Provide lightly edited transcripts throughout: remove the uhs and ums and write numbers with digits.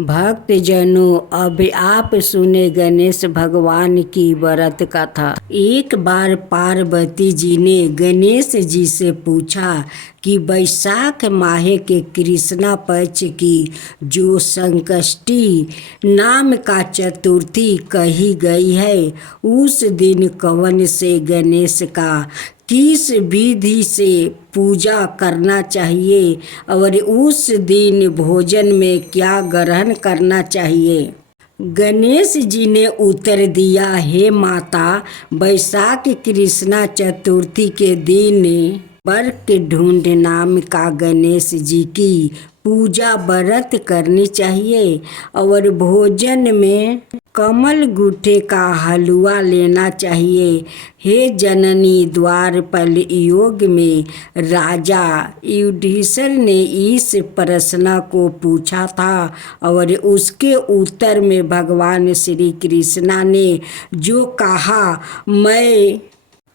भक्तजनों, अब आप सुने गणेश भगवान की व्रत कथा। एक बार पार्वती जी ने गणेश जी से पूछा कि वैशाख माह के कृष्णा पक्ष की जो संकष्टी नाम का चतुर्थी कही गई है, उस दिन कवन से गणेश का किस विधि से पूजा करना चाहिए और उस दिन भोजन में क्या ग्रहण करना चाहिए। गणेश जी ने उत्तर दिया, हे माता, वैशाख कृष्णा चतुर्थी के दिन बर्क ढूंढ नाम का गणेश जी की पूजा व्रत करनी चाहिए और भोजन में कमल गुट्टे का हलवा लेना चाहिए। हे जननी, द्वारपाल युग में राजा युधिष्ठिर ने इस प्रश्न को पूछा था और उसके उत्तर में भगवान श्री कृष्णा ने जो कहा, मैं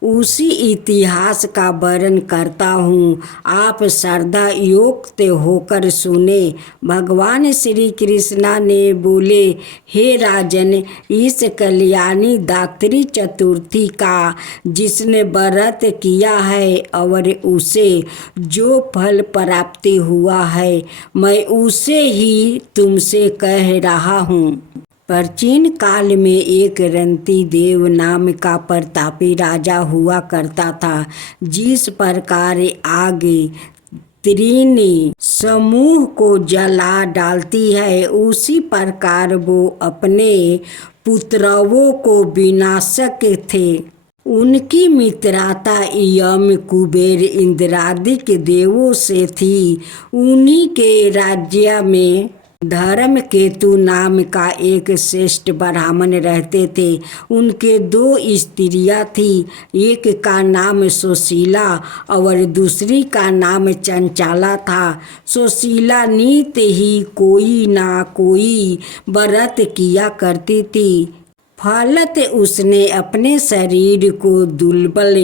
उसी इतिहास का वर्णन करता हूँ। आप श्रद्धा युक्त होकर सुने। भगवान श्री कृष्णा ने बोले, हे राजन, इस कल्याणी दात्री चतुर्थी का जिसने व्रत किया है और उसे जो फल प्राप्ति हुआ है, मैं उसे ही तुमसे कह रहा हूँ। प्राचीन काल में एक रंती देव नाम का प्रतापी राजा हुआ करता था। जिस प्रकार आग तीन समूह को जला डालती है, उसी प्रकार वो अपने पुत्रों को विनाशक थे। उनकी मित्रता यम, कुबेर, इंद्रादि के देवों से थी। उन्हीं के राज्य में धर्म केतु नाम का एक श्रेष्ठ ब्राह्मण रहते थे। उनके दो स्त्रियां थी, एक का नाम सुशीला और दूसरी का नाम चंचला था। सुशीला नित ही कोई ना कोई व्रत किया करती थी, फलत उसने अपने शरीर को दुर्बल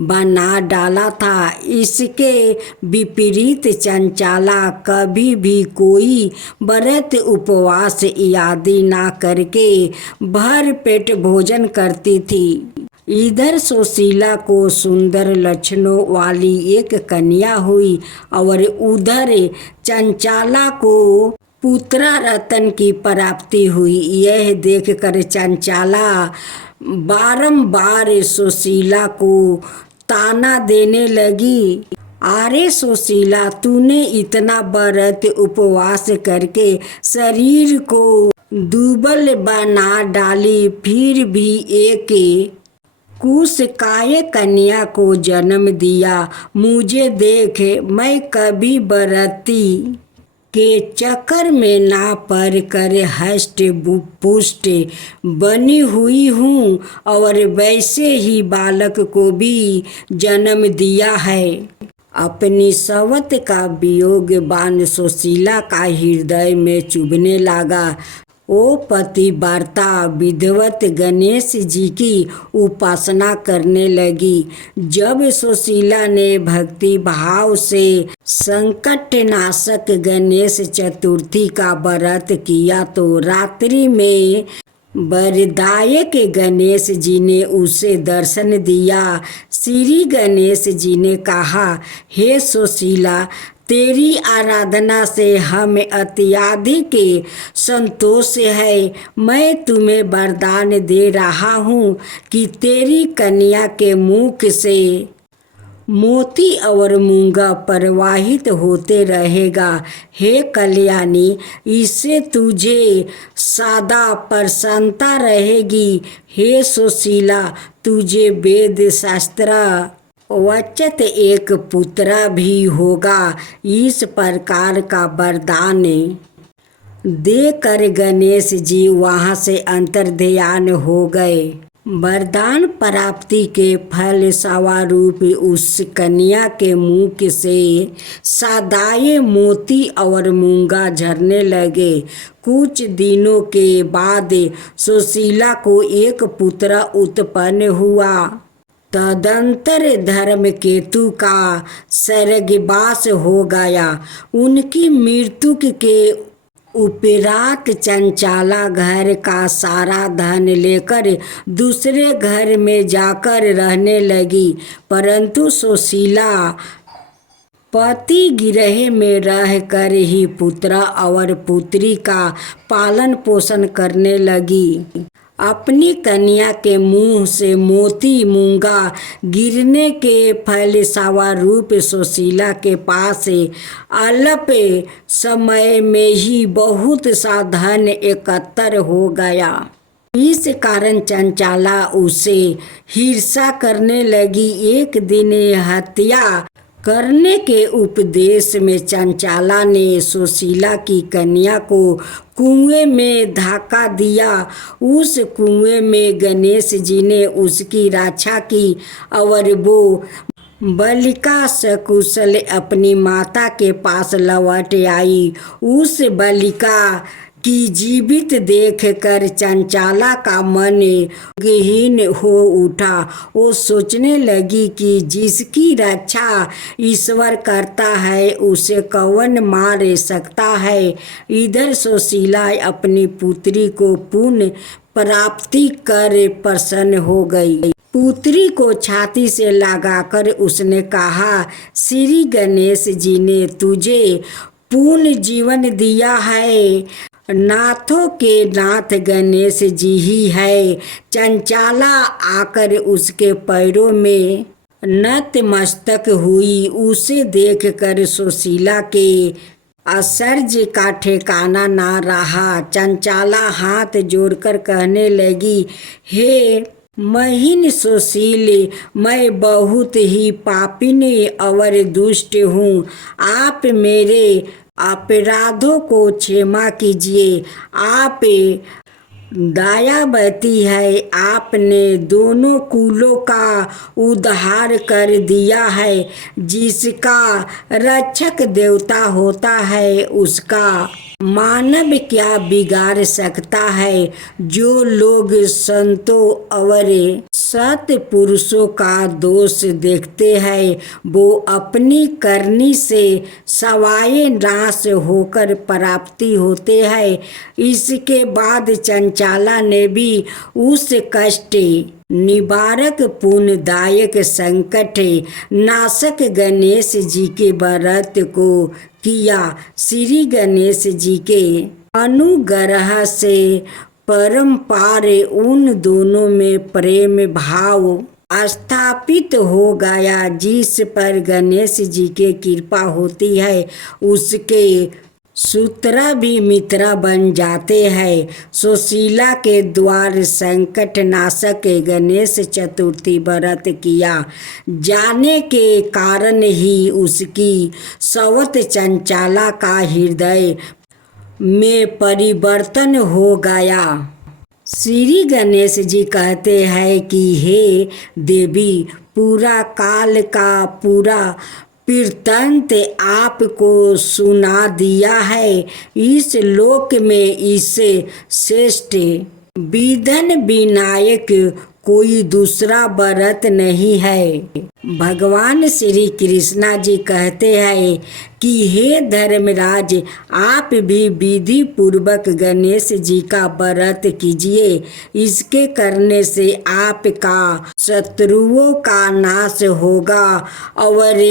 बना डाला था। इसके विपरीत चंचला कभी भी कोई व्रत, उपवास आदि ना करके भर पेट भोजन करती थी। इधर सुशीला को सुंदर लक्षणों वाली एक कन्या हुई और उधर चंचला को पुत्र रत्न की प्राप्ति हुई। यह देखकर चंचला बारंबार सुशीला को ताना देने लगी, अरे सुशीला, तूने इतना व्रत उपवास करके शरीर को दुर्बल बना डाली, फिर भी एक कुशकाय कन्या को जन्म दिया। मुझे देख, मैं कभी व्रती के चक्कर में ना पड़ कर हष्ट पुष्ट बनी हुई हूँ और वैसे ही बालक को भी जन्म दिया है। अपनी सवत का वियोग बाण सुशीला का हृदय में चुभने लगा। ओ पतिव्रता विधवत गणेश जी की उपासना करने लगी। जब सुशीला ने भक्ति भाव से संकटनाशक गणेश चतुर्थी का व्रत किया तो रात्रि में वरदायक गणेश जी ने उसे दर्शन दिया। श्री गणेश जी ने कहा, हे सुशीला, तेरी आराधना से हमें अत्यधिक संतोष है। मैं तुम्हें वरदान दे रहा हूँ कि तेरी कन्या के मुख से मोती और मूंगा प्रवाहित होते रहेगा। हे कल्याणी, इससे तुझे सदा प्रसन्नता रहेगी। हे सुशीला, तुझे वेद शास्त्र वचत एक पुत्र भी होगा। इस प्रकार का वरदान देकर गणेश जी वहाँ से अंतर्ध्यान हो गए। वरदान प्राप्ति के फल स्वरूप उस कन्या के मुख से सदाए मोती और मूंगा झरने लगे। कुछ दिनों के बाद सुशीला को एक पुत्र उत्पन्न हुआ। तदंतर धर्म केतु का स्वर्गवास हो गया। उनकी मृत्यु के उपरात चंचला घर का सारा धन लेकर दूसरे घर में जाकर रहने लगी, परंतु सुशीला पति गिरह में रहकर ही पुत्र और पुत्री का पालन पोषण करने लगी। अपनी कन्या के मुंह से मोती मूंगा गिरने के फलस्वरूप रूप सुशीला के पास अल्प समय में ही बहुत सा धन एकत्र हो गया। इस कारण चंचला उसे ईर्ष्या करने लगी। एक दिन हत्या करने के उपदेश में चंचला ने सुशीला की कन्या को कुएं में धक्का दिया। उस कुएं में गणेश जी ने उसकी रक्षा की और वो बालिका सकुशल अपनी माता के पास लौट आई। उस बालिका की जीवित देखकर चंचला का मन गहीन हो उठा। वो सोचने लगी कि जिसकी रक्षा ईश्वर करता है उसे कौन मार सकता है। इधर सुशीला अपनी पुत्री को पुण्य प्राप्ति कर प्रसन्न हो गई। पुत्री को छाती से लगाकर उसने कहा, श्री गणेश जी ने तुझे पूर्ण जीवन दिया है, नाथों के नाथ गणेश जी ही है। चंचला आकर उसके पैरों में नतमस्तक हुई। उसे देखकर सुशीला के आश्चर्य का ठिकाना ना रहा। चंचला हाथ जोड़कर कहने लगी, हे महीन सुशील, मैं बहुत ही पापिनी और दुष्ट हूँ। आप मेरे अपराधों को क्षमा कीजिए। आप दयावती है। आपने दोनों कुलों का उद्धार कर दिया है। जिसका रक्षक देवता होता है उसका मानव क्या बिगाड़ सकता है। जो लोग संतों और सत पुरुषों का दोष देखते हैं वो अपनी करनी से सवाए नाश होकर प्राप्ति होते हैं। इसके बाद चंचला ने भी उस कष्ट निवारक पुण्यदायक संकट नाशक गणेश जी के व्रत को किया। श्री गणेश जी के अनुग्रह से परम्पार उन दोनों में प्रेम भाव स्थापित हो गया। जिस पर गणेश जी के कृपा होती है उसके सूत्र भी मित्र बन जाते हैं। सुशीला के द्वार संकट नाशक गणेश चतुर्थी व्रत किया जाने के कारण ही उसकी सवत चंचला का हृदय में परिवर्तन हो गया। श्री गणेश जी कहते हैं कि हे देवी, पूरा काल का पूरा वृत्तांत आपको सुना दिया है। इस लोक में इससे श्रेष्ठ विधन विनायक कोई दूसरा व्रत नहीं है। भगवान श्री कृष्णा जी कहते हैं कि हे धर्मराज, आप भी विधि पूर्वक गणेश जी का व्रत कीजिए। इसके करने से आपका शत्रुओं का नाश होगा और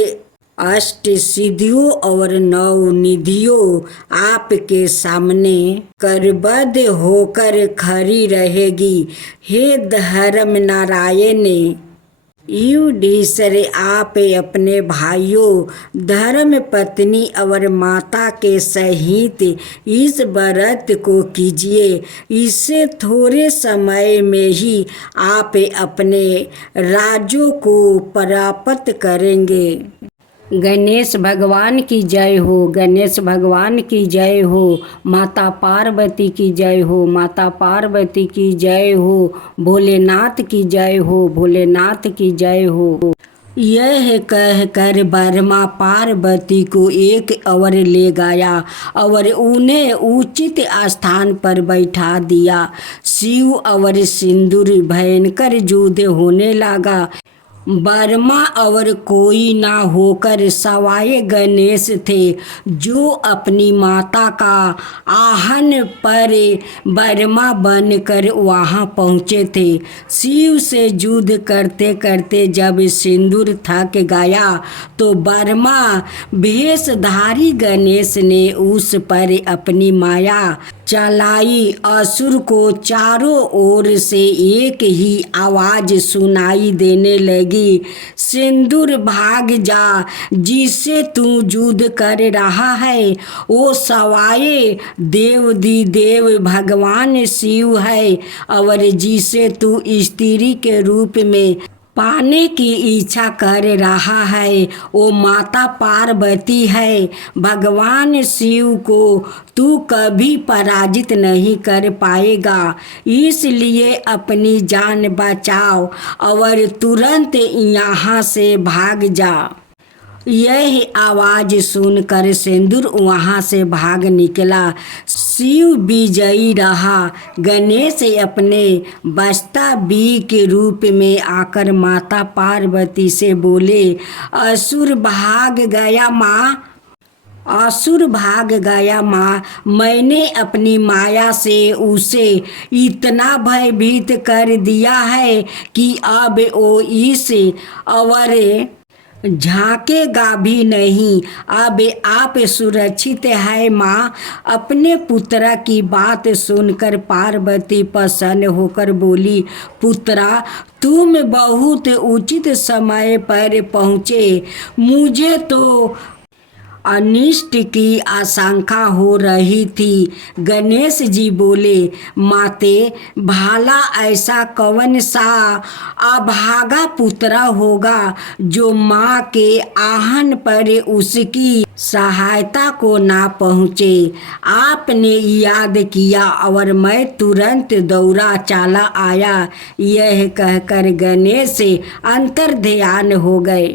अष्ट सिद्धियों और नौ निधियों आपके सामने करबद्ध होकर खड़ी रहेगी। हे धर्म नारायण युधिष्ठिर, आप अपने भाइयों, धर्म पत्नी और माता के सहित इस व्रत को कीजिए। इससे थोड़े समय में ही आप अपने राज्यों को प्राप्त करेंगे। गणेश भगवान की जय हो। गणेश भगवान की जय हो। माता पार्वती की जय हो। माता पार्वती की जय हो। भोलेनाथ की जय हो। भोलेनाथ की जय हो। यह कहकर ब्रह्मा पार्वती को एक ओर ले गया और उन्हें उचित स्थान पर बैठा दिया। शिव और सिंदूर भयंकर युद्ध होने लगा। बर्मा और कोई ना होकर सवाए गणेश थे, जो अपनी माता का आहन पर बर्मा बनकर वहाँ पहुँचे थे। शिव से युद्ध करते करते जब सिंदूर थक गया तो बर्मा भेषधारी गणेश ने उस पर अपनी माया चलाई। असुर को चारों ओर से एक ही आवाज सुनाई देने लगी, सिंदूर भाग जा, जिससे तू युद्ध कर रहा है वो सवाए देव भगवान शिव है, और जिसे तू स्त्री के रूप में पाने की इच्छा कर रहा है वो माता पार्वती है। भगवान शिव को तू कभी पराजित नहीं कर पाएगा, इसलिए अपनी जान बचाओ और तुरंत यहाँ से भाग जा। यह आवाज सुनकर सिंदूर वहाँ से भाग निकला। शिव विजयी रहा। गणेश अपने वास्तविक के रूप में आकर माता पार्वती से बोले, असुर भाग गया माँ। मैंने अपनी माया से उसे इतना भयभीत कर दिया है कि अब वो इस और झांकेगा भी नहीं। अब आप सुरक्षित है माँ। अपने पुत्र की बात सुनकर पार्वती प्रसन्न होकर बोली, पुत्रा तुम बहुत उचित समय पर पहुँचे। मुझे तो अनिष्ट की आशंका हो रही थी। गणेश जी बोले, माते भाला ऐसा कौन सा अभागा पुत्र होगा जो माँ के आहन पर उसकी सहायता को ना पहुँचे। आपने याद किया और मैं तुरंत दौड़ा चला आया। यह कहकर गणेश अंतर्ध्यान हो गए।